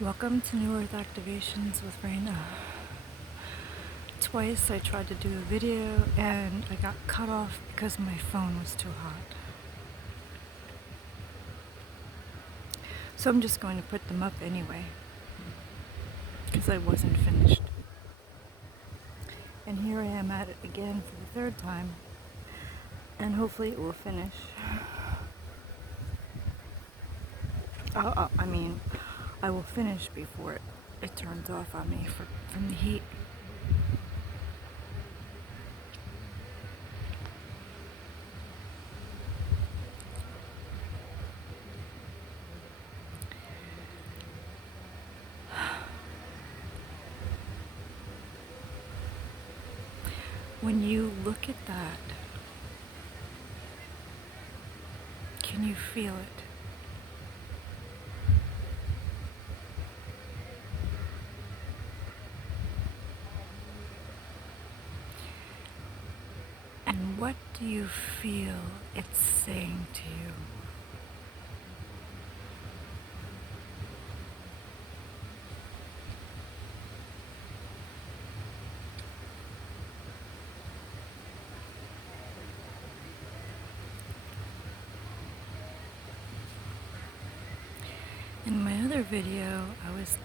Welcome to New Earth Activations with Raina. Twice I tried to do a video and I got cut off because my phone was too hot. So I'm just going to put them up anyway because I wasn't finished. And here I am at it again for the third time, and hopefully it will finish. I will finish before it turns off on me from the heat. When you look at that, can you feel it? And what do you feel it's saying to you? In my other video, I was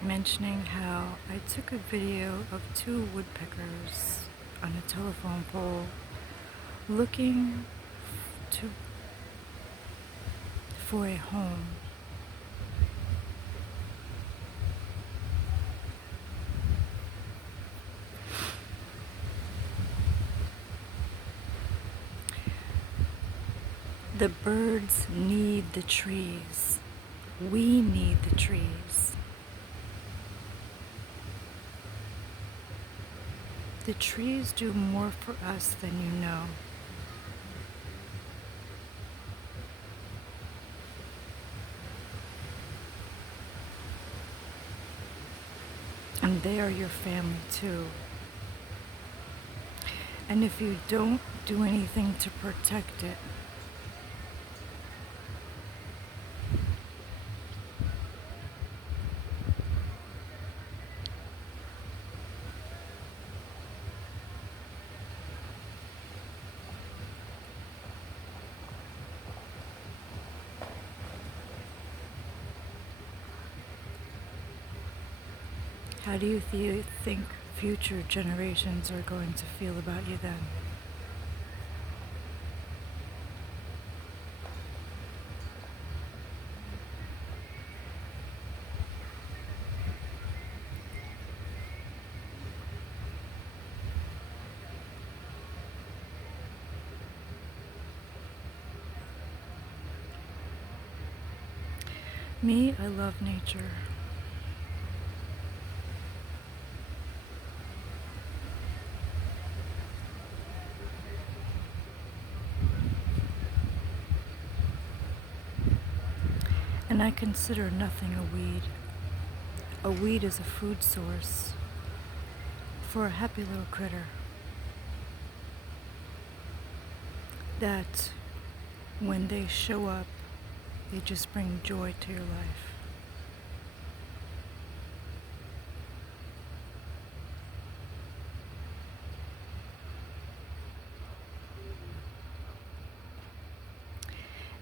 mentioning how I took a video of two woodpeckers on a telephone pole looking for a home. The birds need the trees. We need the trees. The trees do more for us than you know. And they are your family too. And if you don't do anything to protect it, how do you think future generations are going to feel about you then? Me, I love nature. And I consider nothing a weed. A weed is a food source for a happy little critter that when they show up, they just bring joy to your life.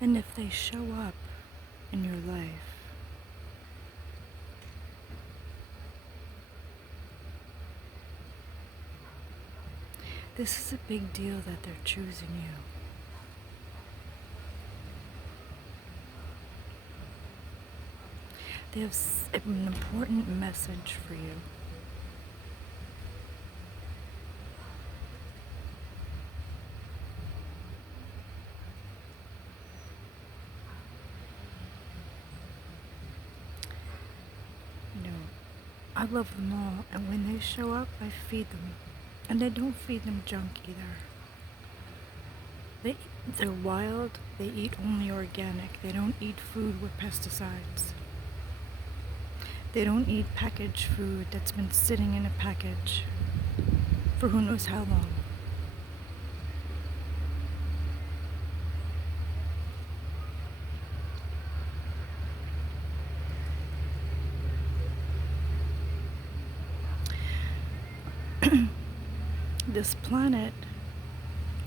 And if they show up in your life, this is a big deal that they're choosing you. They have an important message for you. I love them all, and when they show up, I feed them. And I don't feed them junk either. They're wild, they eat only organic. They don't eat food with pesticides. They don't eat packaged food that's been sitting in a package for who knows how long. This planet,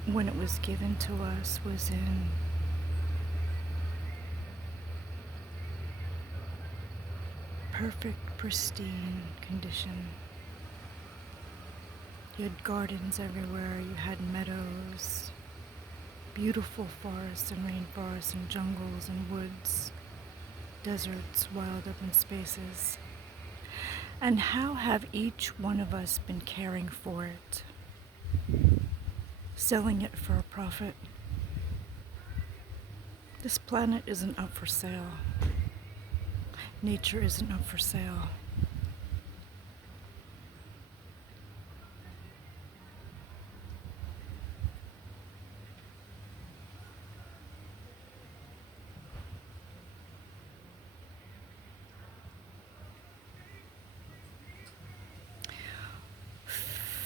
when it was given to us, was in perfect, pristine condition. You had gardens everywhere, you had meadows, beautiful forests and rainforests and jungles and woods, deserts, wild open spaces. And how have each one of us been caring for it? Selling it for a profit? This planet isn't up for sale. Nature isn't up for sale.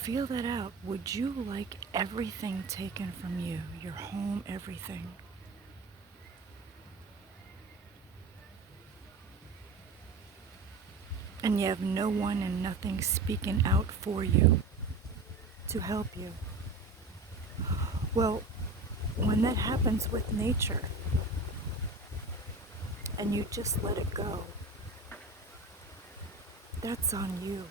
Feel that out. Would you like everything taken from you? Your home, everything? And you have no one and nothing speaking out for you to help you. Well, when that happens with nature and you just let it go, that's on you.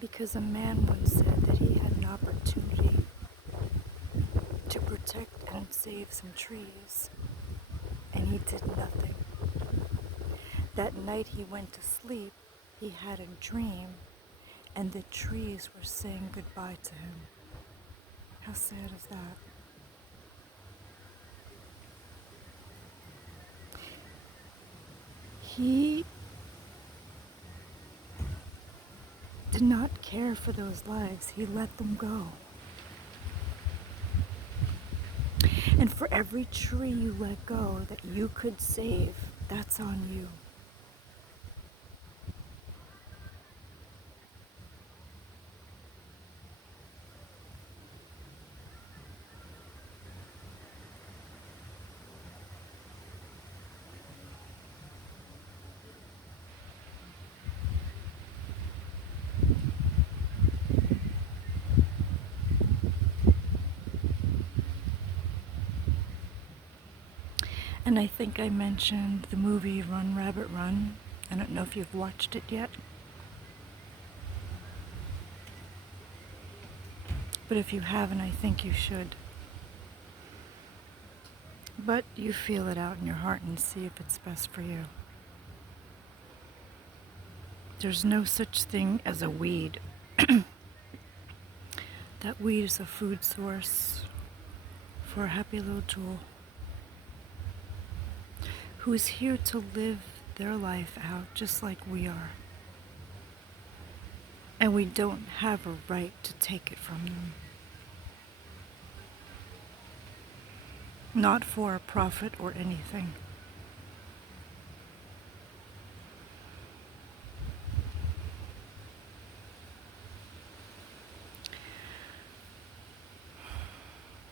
Because a man once said that he had an opportunity to protect and save some trees, and he did nothing. That night he went to sleep, he had a dream, and the trees were saying goodbye to him. How sad is that? He did not care for those lives. He let them go. And for every tree you let go that you could save, that's on you. And I think I mentioned the movie Run, Rabbit, Run. I don't know if you've watched it yet. But if you haven't, I think you should. But you feel it out in your heart and see if it's best for you. There's no such thing as a weed. That weed is a food source for a happy little jewel who is here to live their life out just like we are. And we don't have a right to take it from them. Not for a profit or anything.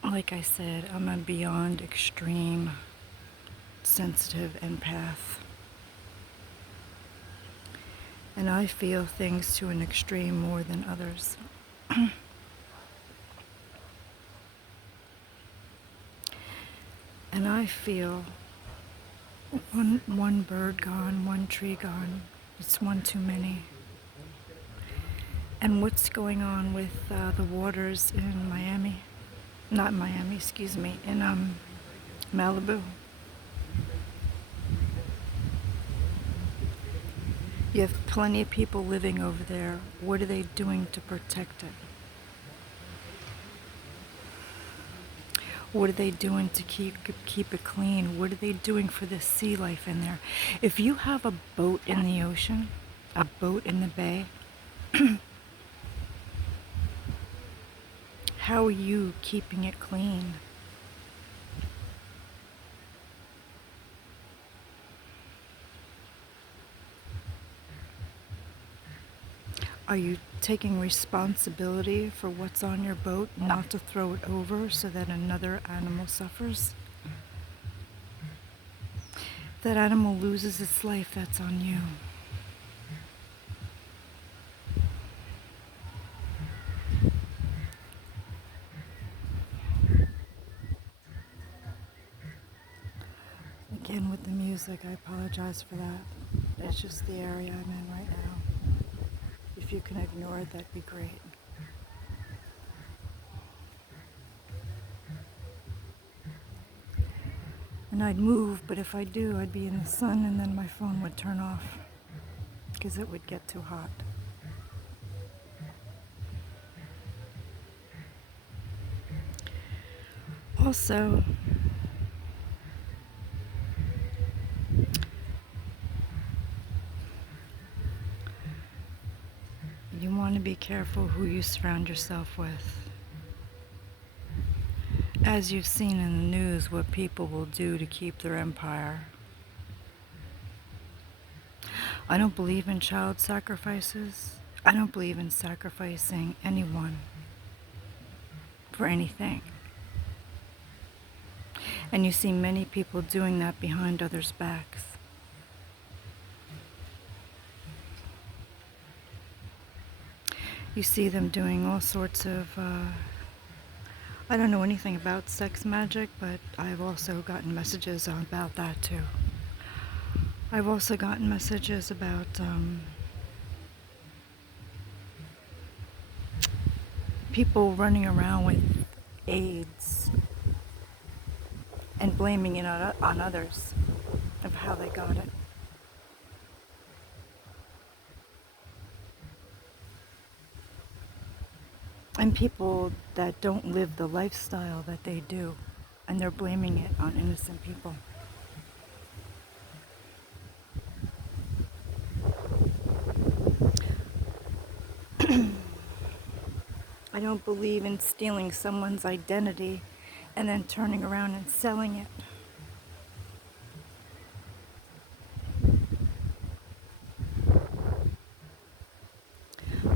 Like I said, I'm a beyond extreme sensitive empath. And I feel things to an extreme more than others. And I feel one bird gone, one tree gone. It's one too many. And what's going on with the waters in Miami? Not Miami, excuse me, in Malibu. You have plenty of people living over there. What are they doing to protect it? What are they doing to keep it clean? What are they doing for the sea life in there? If you have a boat in the ocean, a boat in the bay, how are you keeping it clean? Are you taking responsibility for what's on your boat, not to throw it over so that another animal suffers? that animal loses its life, that's on you. Again, with the music, I apologize for that. It's just the area I'm in right now. If you can ignore it, that'd be great. And I'd move, but if I do, I'd be in the sun and then my phone would turn off because it would get too hot. Also, you want to be careful who you surround yourself with. As you've seen in the news, what people will do to keep their empire. I don't believe in child sacrifices. I don't believe in sacrificing anyone for anything. And you see many people doing that behind others' backs. You see them doing all sorts of, I don't know anything about sex magic, but I've also gotten messages about that too. I've also gotten messages about people running around with AIDS and blaming it on others of how they got it. And people that don't live the lifestyle that they do, and they're blaming it on innocent people. I don't believe in stealing someone's identity and then turning around and selling it.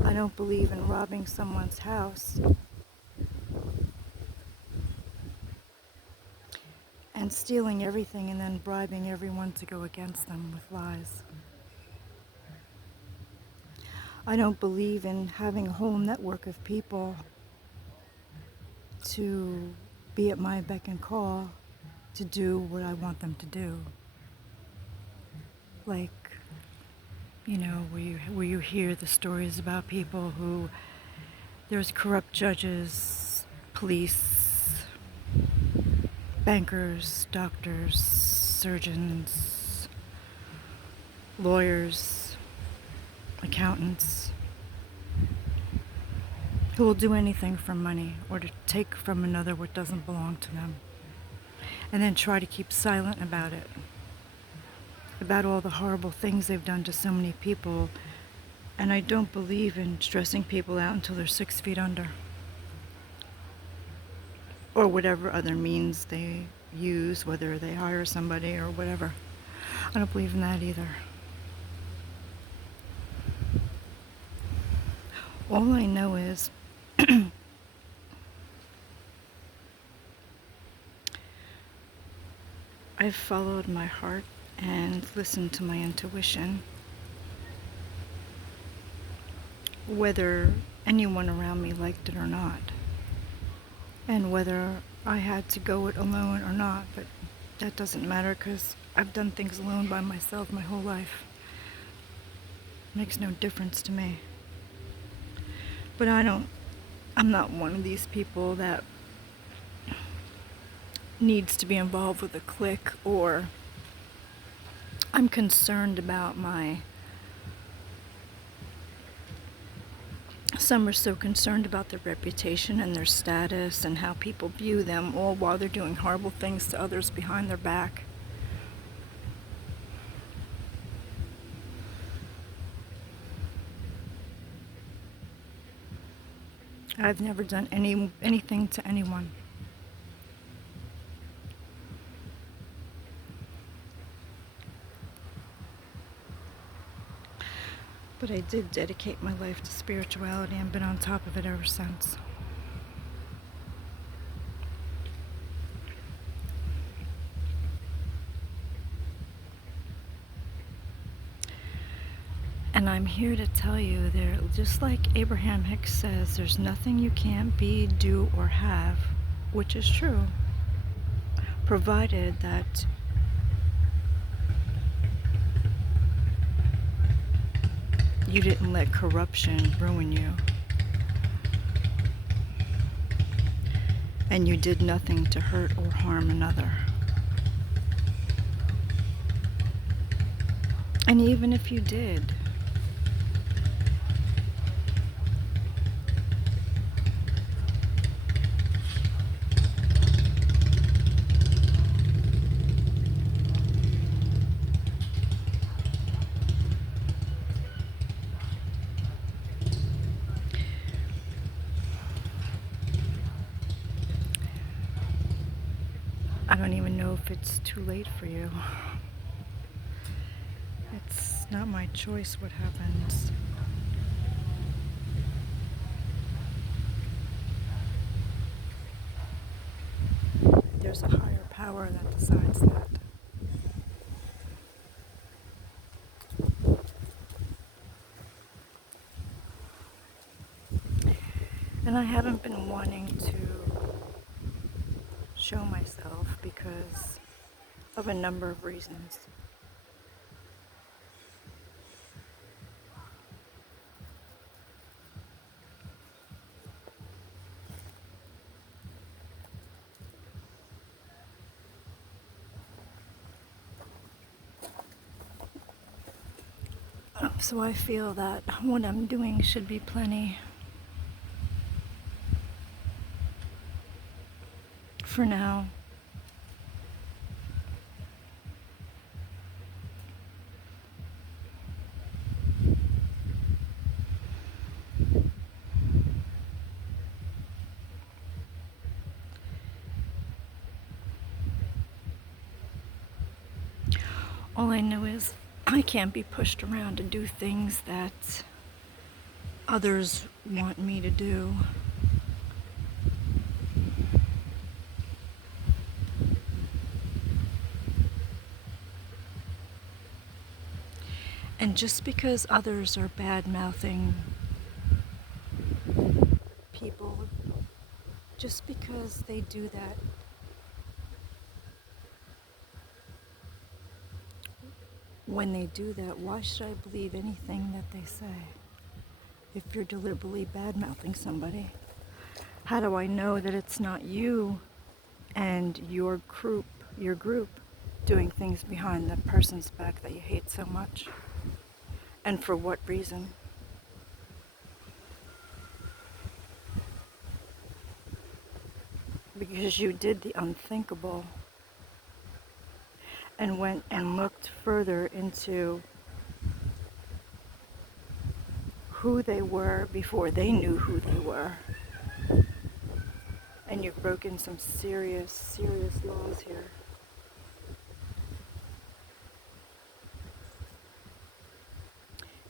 I don't believe in robbing someone's house and stealing everything and then bribing everyone to go against them with lies. I don't believe in having a whole network of people to be at my beck and call to do what I want them to do. Like, you know, where you hear the stories about people who, there's corrupt judges, police, bankers, doctors, surgeons, lawyers, accountants, who will do anything for money or to take from another what doesn't belong to them, and then try to keep silent about it, about all the horrible things they've done to so many people. And I don't believe in stressing people out until they're 6 feet under, or whatever other means they use, whether they hire somebody or whatever. I don't believe in that either. All I know is I've followed my heart and listened to my intuition, whether anyone around me liked it or not, and whether I had to go it alone or not. But that doesn't matter because I've done things alone by myself my whole life. It makes no difference to me. But I'm not one of these people that needs to be involved with a clique, or I'm concerned about some are so concerned about their reputation and their status and how people view them, all while they're doing horrible things to others behind their back. I've never done anything to anyone. But I did dedicate my life to spirituality and been on top of it ever since. And I'm here to tell you there, just like Abraham Hicks says, there's nothing you can't be, do, or have, which is true, provided that you didn't let corruption ruin you. And you did nothing to hurt or harm another. And even if you did, I don't even know if it's too late for you. It's not my choice what happens. There's a higher power that decides that. And I haven't been wanting to show myself because of a number of reasons. So I feel that what I'm doing should be plenty for now. All I know is I can't be pushed around to do things that others want me to do. And just because others are bad-mouthing people, just because they do that, when they do that, why should I believe anything that they say? If you're deliberately bad-mouthing somebody, how do I know that it's not you and your group doing things behind that person's back that you hate so much? And for what reason? Because you did the unthinkable and went and looked further into who they were before they knew who they were. And you've broken some serious, serious laws here.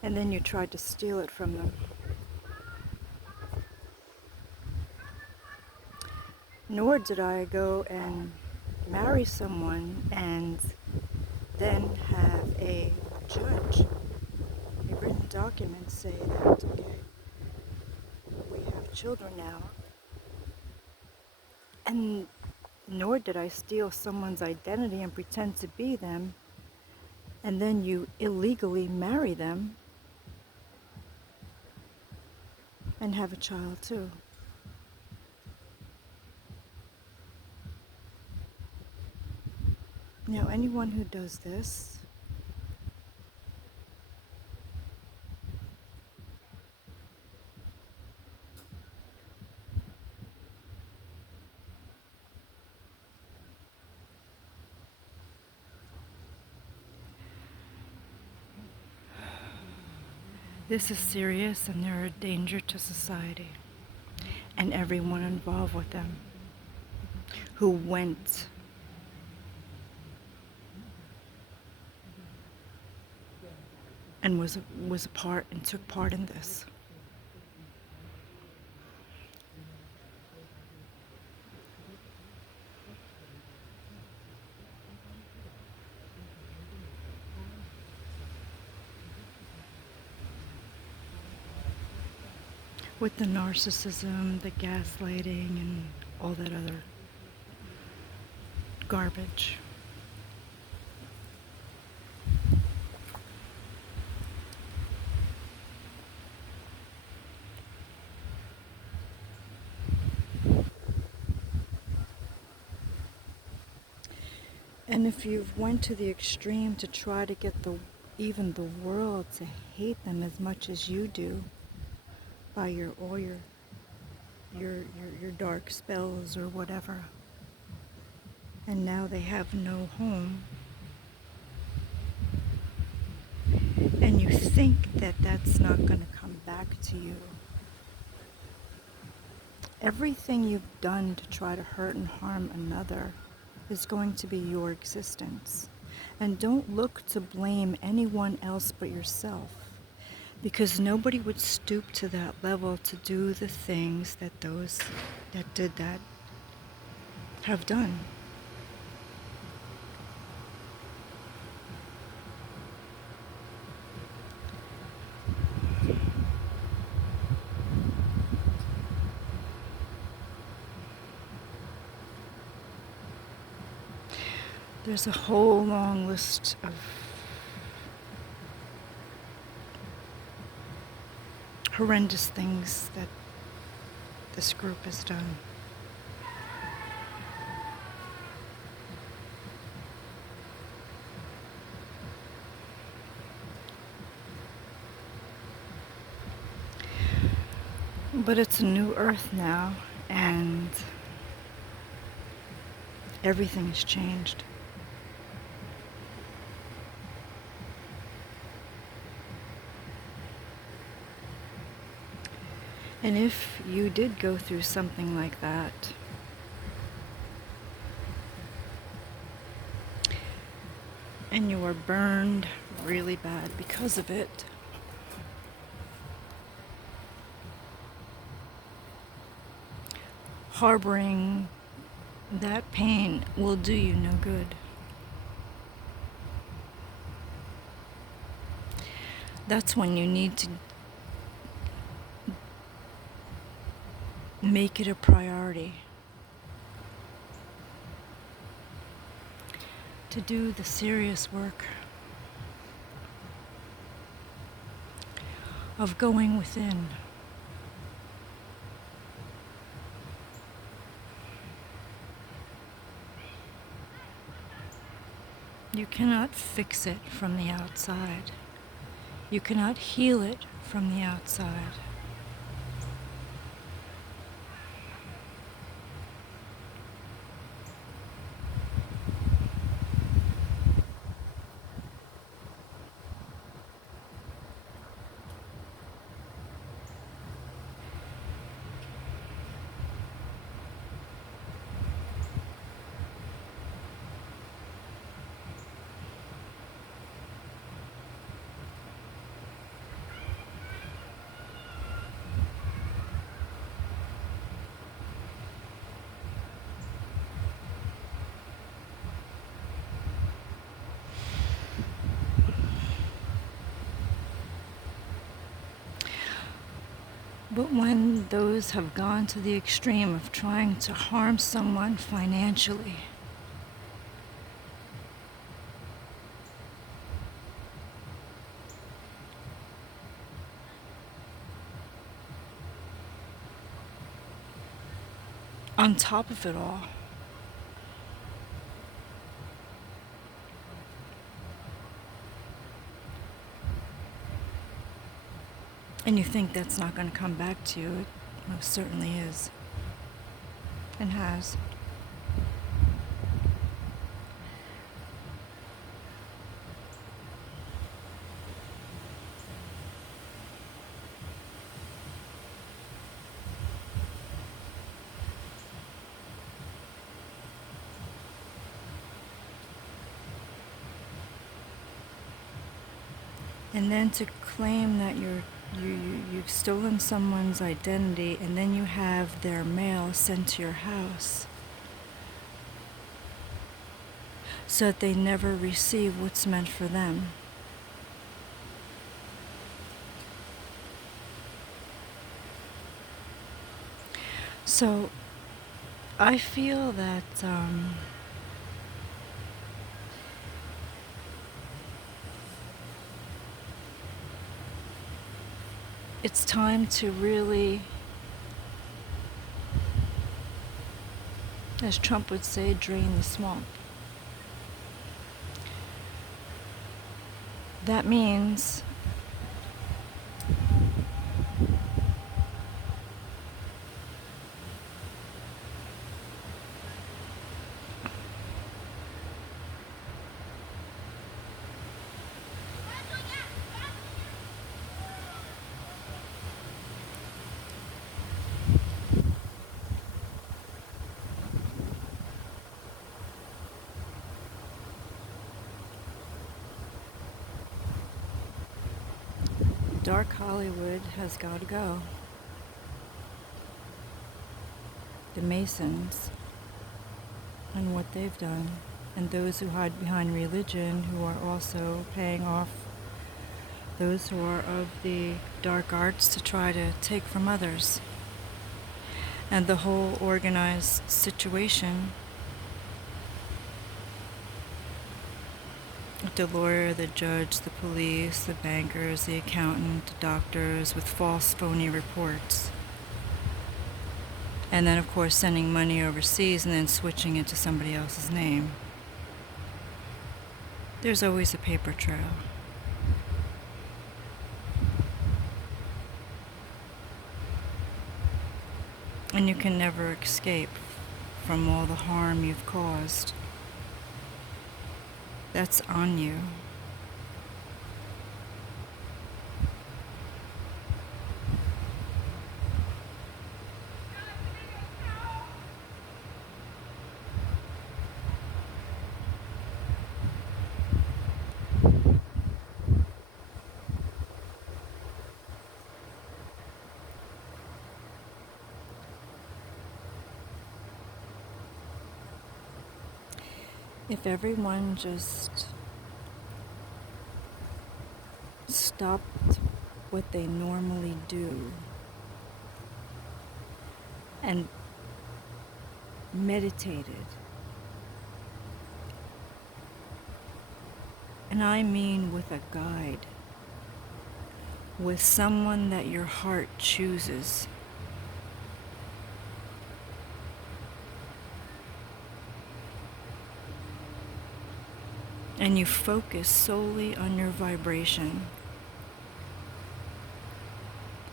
And then you tried to steal it from them. Nor did I go and marry someone and then have a judge, a written document say that, okay, we have children now. And nor did I steal someone's identity and pretend to be them, and then you illegally marry them and have a child too. Now, anyone who does this this is serious, and they're a danger to society and everyone involved with them who went and was a part and took part in this. with the narcissism, the gaslighting, and all that other garbage. And if you've went to the extreme to try to get even the world to hate them as much as you do by your dark spells or whatever, and now they have no home, and you think that that's not going to come back to you. Everything you've done to try to hurt and harm another is going to be your existence. And don't look to blame anyone else but yourself, because nobody would stoop to that level to do the things that those that did that have done. There's a whole long list of horrendous things that this group has done. But it's a new earth now, and everything has changed. And if you did go through something like that, and you were burned really bad because of it, harboring that pain will do you no good. That's when you need to make it a priority to do the serious work of going within. You cannot fix it from the outside. You cannot heal it from the outside. But when those have gone to the extreme of trying to harm someone financially, on top of it all, and you think that's not going to come back to you, it most certainly is, and has. And then to claim that you've stolen someone's identity, and then you have their mail sent to your house so that they never receive what's meant for them. So I feel that it's time to really, as Trump would say, drain the swamp. That means dark Hollywood has got to go. The Masons and what they've done, and those who hide behind religion, who are also paying off those who are of the dark arts to try to take from others. And the whole organized situation, the lawyer, the judge, the police, the bankers, the accountant, the doctors with false, phony reports. And then, of course, sending money overseas and then switching it to somebody else's name. There's always a paper trail. And you can never escape from all the harm you've caused. That's on you. If everyone just stopped what they normally do and meditated, and I mean with a guide, with someone that your heart chooses, and you focus solely on your vibration,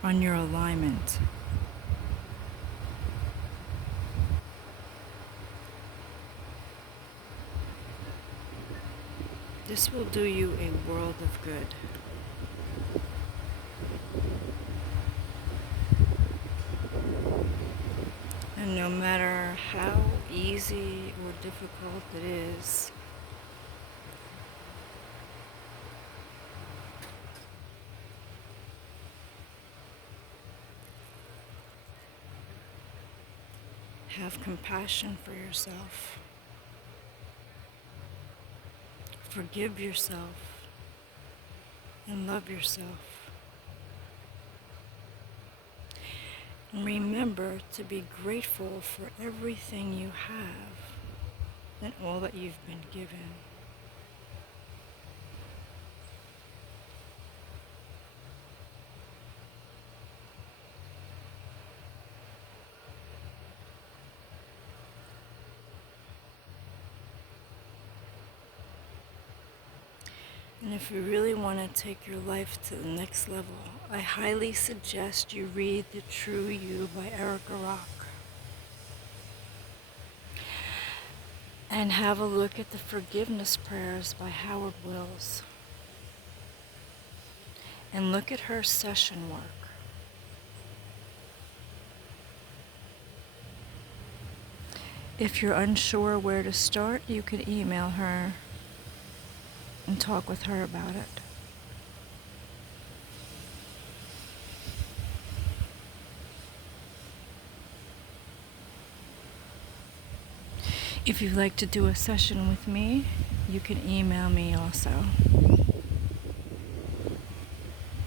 on your alignment. This will do you a world of good. And no matter how easy or difficult it is, have compassion for yourself. Forgive yourself and love yourself. And remember to be grateful for everything you have and all that you've been given. And if you really want to take your life to the next level, I highly suggest you read The True You by Erica Rock. And have a look at the Forgiveness Prayers by Howard Wills. And look at her session work. If you're unsure where to start, you can email her and talk with her about it. If you'd like to do a session with me, you can email me also.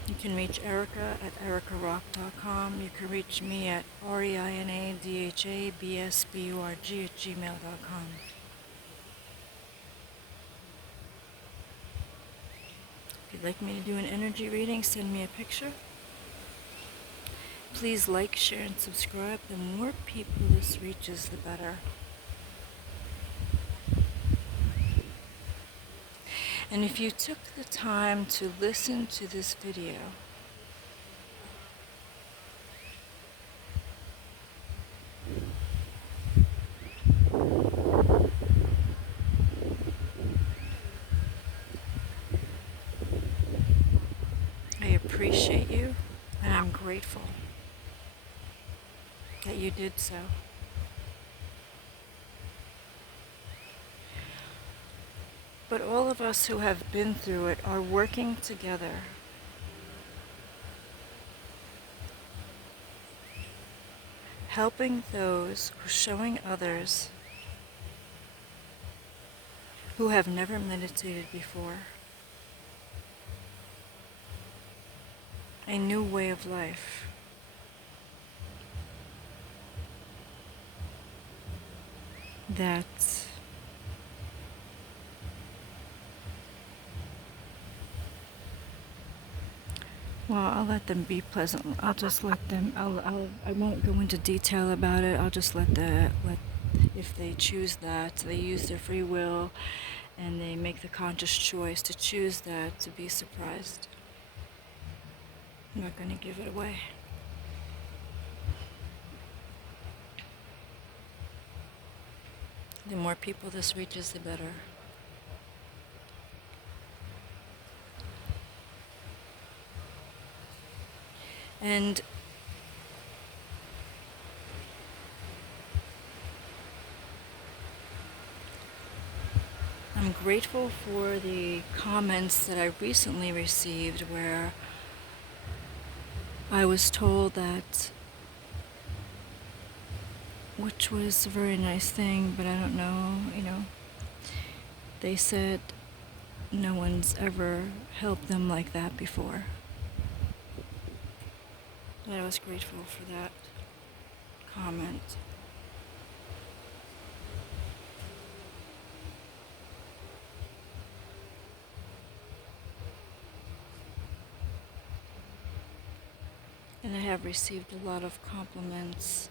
You can reach Erica at ericarock.com. You can reach me at reinadhabsburg@gmail.com. If you'd like me to do an energy reading, send me a picture. Please like, share, and subscribe. The more people this reaches, the better. And if you took the time to listen to this video, I appreciate you, and I'm grateful that you did so. But all of us who have been through it are working together helping those who showing others who have never meditated before a new way of life. That well, I'll let them be pleasant. I'll just let them. I won't go into detail about it. I'll just let if they choose that, they use their free will, and they make the conscious choice to choose that, to be surprised. I'm not going to give it away. The more people this reaches, the better. And I'm grateful for the comments that I recently received where I was told that, which was a very nice thing, but I don't know, they said no one's ever helped them like that before. And I was grateful for that comment. And I have received a lot of compliments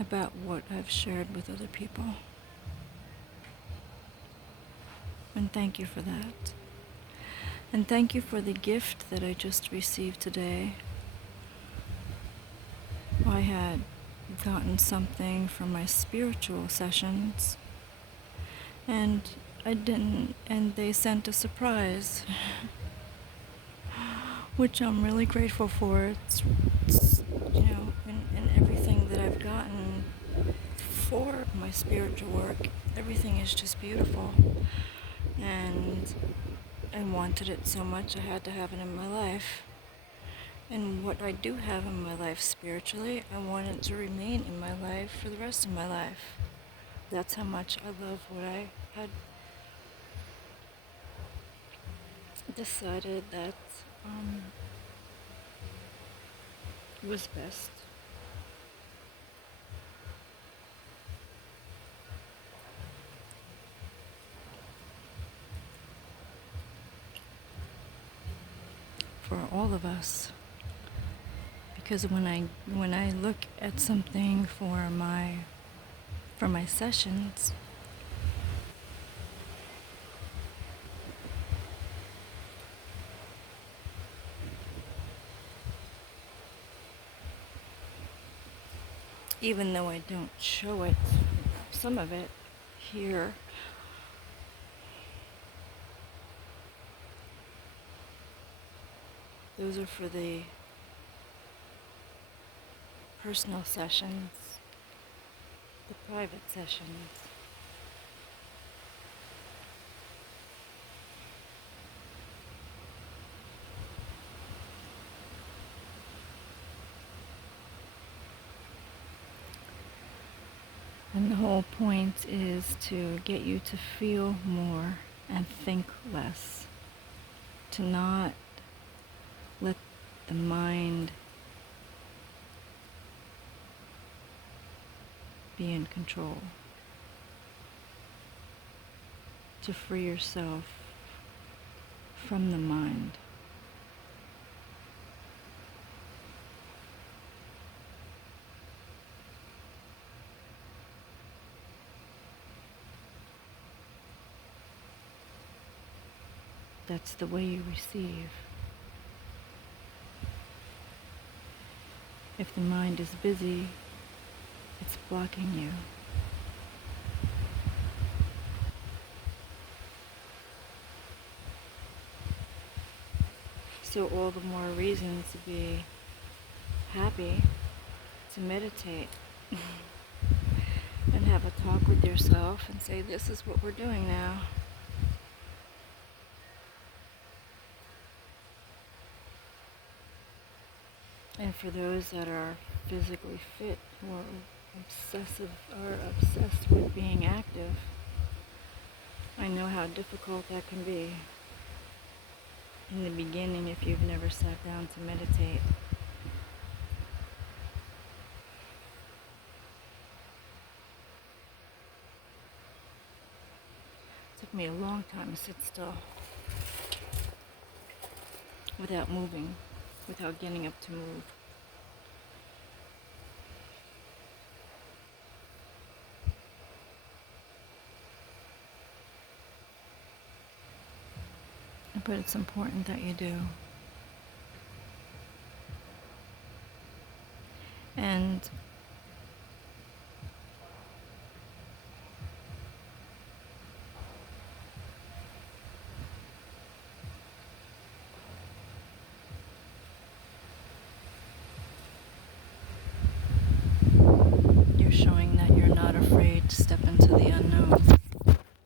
about what I've shared with other people. And thank you for that. And thank you for the gift that I just received today. I had gotten something from my spiritual sessions, and and they sent a surprise, which I'm really grateful for. It's and everything that I've gotten for my spiritual work, everything is just beautiful. And I wanted it so much, I had to have it in my life. And what I do have in my life spiritually, I want it to remain in my life for the rest of my life. That's how much I love what I had decided that was best. For all of us. Because when I look at something for my sessions, even though I don't show it, some of it here, those are for the personal sessions, the private sessions. And the whole point is to get you to feel more and think less. To not the mind be in control, to free yourself from the mind. That's the way you receive. If the mind is busy, it's blocking you. So all the more reason to be happy, to meditate, and have a talk with yourself and say, this is what we're doing now. And for those that are physically fit, who are obsessed with being active, I know how difficult that can be in the beginning if you've never sat down to meditate. It took me a long time to sit still without moving, without getting up to move. But it's important that you do. And you're showing that you're not afraid to step into the unknown.